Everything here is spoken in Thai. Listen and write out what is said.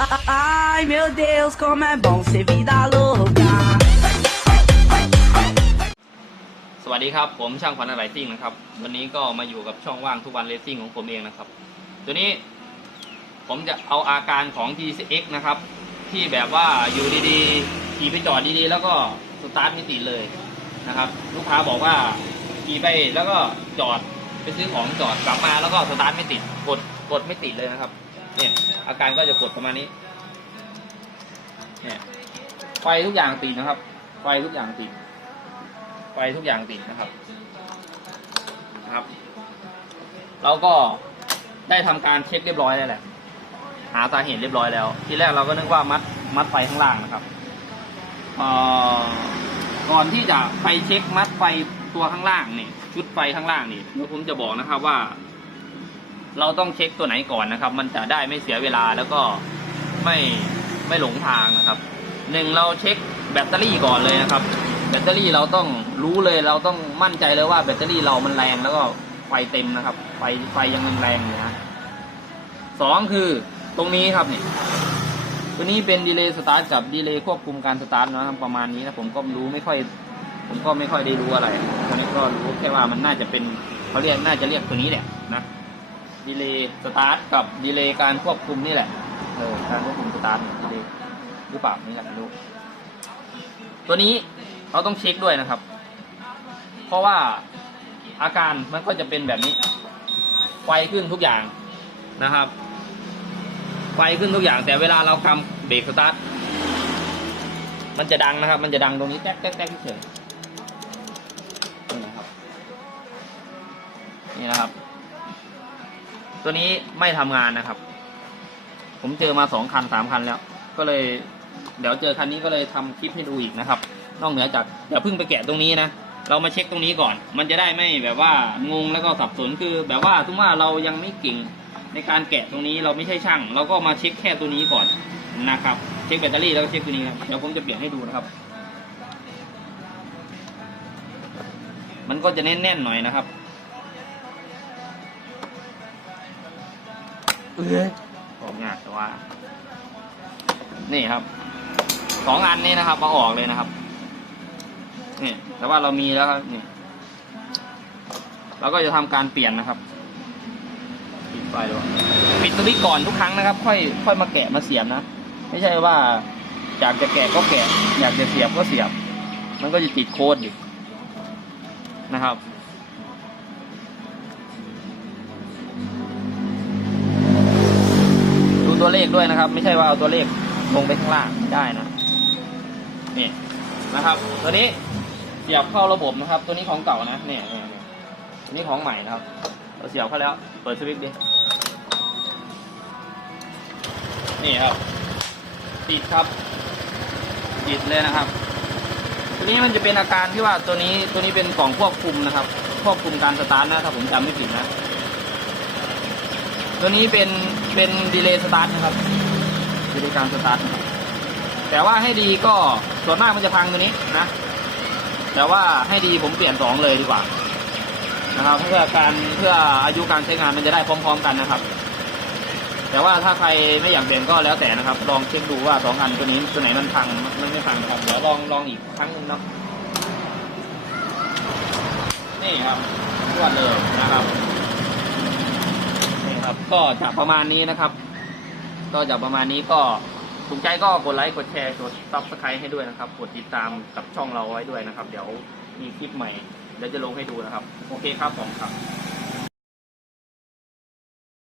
Ai meu Deus, como é bom ser vida louca. สวัสดีครับผมช่างพันธุ์อะไรซิ่งนะครับ วันนี้ก็มาอยู่กับช่องว่างทุกวันเลสซิ่งของผมเองนะครับ ตัวนี้ผมจะเอาอาการของ TCX นะครับ ที่แบบว่าอยู่ดีๆขี่ไปจอดดีๆ แล้วก็สตาร์ทไม่ติดเลยนะครับ ลูกค้าบอกว่าขี่ไปแล้วก็จอดไปซื้อของจอดกลับมาแล้วก็สตาร์ทไม่ติดกดกดไม่ติดเลยนะครับ เนี่ยอาการก็จะกดประมาณนี้เนี่ยไฟทุกอย่างติดนะครับ ไฟทุกอย่างติดไฟทุกอย่างติดนะครับนะครับ เราก็ได้ทำการเช็คเรียบร้อยแล้วแหละ หาสาเหตุเรียบร้อยแล้ว ทีแรกเราก็นึกว่ามัดมัดไฟข้างล่างนะครับเอ่อก่อนที่จะไปเช็คมัดไฟตัวข้างล่างนี่ชุดไฟข้างล่างนี่เดี๋ยวผมจะบอกนะครับว่า เราต้องเช็คตัวไหนก่อนนะครับ มันจะได้ไม่เสียเวลาแล้วก็ไม่ไม่หลงทางนะครับหนึ่งเราเช็คแบตเตอรี่ก่อนเลยนะครับ แบตเตอรี่เราต้องรู้เลยเราต้องมั่นใจเลยว่าแบตเตอรี่เรามันแรงแล้วก็ไฟเต็มนะครับ ไฟไฟยังแรงอยู่นะสองคือตรงนี้ครับเนี่ยตัวนี้เป็นดีเลย์สตาร์ทกับดีเลย์ควบคุมการสตาร์ทนะครับประมาณนี้นะผมก็รู้ไม่ค่อย ผมก็ไม่ค่อยได้รู้อะไรตอนนี้ก็รู้แค่ว่ามันน่าจะเป็นเขาเรียกน่าจะเรียกตัวนี้แหละนะ ดีเลย์สตาร์ทกับดีเลย์การควบคุมนี่แหละเออการควบคุมสตาร์ทดีเลย์หรือเปล่านี่แหละไม่รู้ตัวนี้เราต้องเช็คด้วยนะครับ เพราะว่าอาการมันก็จะเป็นแบบนี้ ไฟขึ้นทุกอย่างนะครับ ไฟขึ้นทุกอย่าง แต่เวลาเรากำเบรกสตาร์ทมันจะดังนะครับ มันจะดังตรงนี้แต๊กแต๊กแต๊กเฉยนี่นะครับนี่นะครับ ตัวนี้ไม่ทำงานนะครับ ผมเจอมาสองคันสามคันแล้ว ก็เลย เดี๋ยวเจอคันนี้ก็เลยทำคลิปให้ดูอีกนะครับ นอกเหนือจากอย่าเพิ่งไปแกะตรงนี้นะเรามาเช็คตรงนี้ก่อน มันจะได้ไม่แบบว่างงแล้วก็สับสนคือ แบบว่าถึงว่าเรายังไม่เก่งในการแกะตรงนี้เราไม่ใช่ช่าง เราก็มาเช็คแค่ตัวนี้ก่อนนะครับ เช็คแบตเตอรี่แล้วก็เช็คตัวนี้ครับเดี๋ยวผมจะเปลี่ยนให้ดูนะครับ มันก็จะแน่นๆหน่อยนะครับ เอ้ยบอกงานแต่ว่า นี่ครับ สองอันนี้นะครับเอาออกเลยนะครับ นี่ แต่ว่าเรามีแล้วครับ นี่ เราก็จะทำการเปลี่ยนนะครับ ปิดไฟด้วยปิดตัวนี้ก่อนทุกครั้งนะครับ ค่อย ค่อยมาแกะมาเสียบนะ ไม่ใช่ว่าอยากจะแกะก็แกะ อยากจะเสียบก็เสียบ มันก็จะติดโค้ดอีกนะครับ ตัวเลขด้วยนะครับ ไม่ใช่ว่าเอาตัวเลขลงไปข้างล่างไม่ได้นะนี่นะครับ ตัวนี้เสียบเข้าระบบนะครับ ตัวนี้ของเก่านะเนี่ยเนี่ยเนี่ยนี้ของใหม่นะครับเราเสียบเข้าแล้วเปิดสวิตช์ดินี่ครับติดครับติดเลยนะครับ ตัวนี้มันจะเป็นอาการที่ว่าตัวนี้ตัวนี้เป็นกล่องควบคุมนะครับ ควบคุมการสตาร์ทนะถ้าผมจำไม่ผิดนะ ตัวนี้เป็นเป็นดีเลย์สตาร์ทนะครับดีเลย์การสตาร์ทนะครับแต่ว่าให้ดีก็ส่วนมากมันจะพังตัวนี้นะ แต่ว่าให้ดีผมเปลี่ยนสองเลยดีกว่านะครับเพื่อการเพื่ออายุการใช้งานมันจะได้พร้อม ๆ กันนะครับ แต่ว่าถ้าใครไม่อยากเปลี่ยนก็แล้วแต่นะครับ ลองเช็คดูว่าสองอันตัวนี้ตัวไหนมันพังมันไม่พังนะครับเดี๋ยวลองลองอีกครั้งนึงเนาะนี่ครับทวดเลยนะครับ ก็จะประมาณนี้นะครับ ก็จะประมาณนี้ก็ถูกใจก็กดไลค์กดแชร์กดซับสไครต์ให้ด้วยนะครับ กดติดตามกับช่องเราไว้ด้วยนะครับ เดี๋ยวมีคลิปใหม่เดี๋ยวจะลงให้ดูนะครับ โอเคครับผมครับ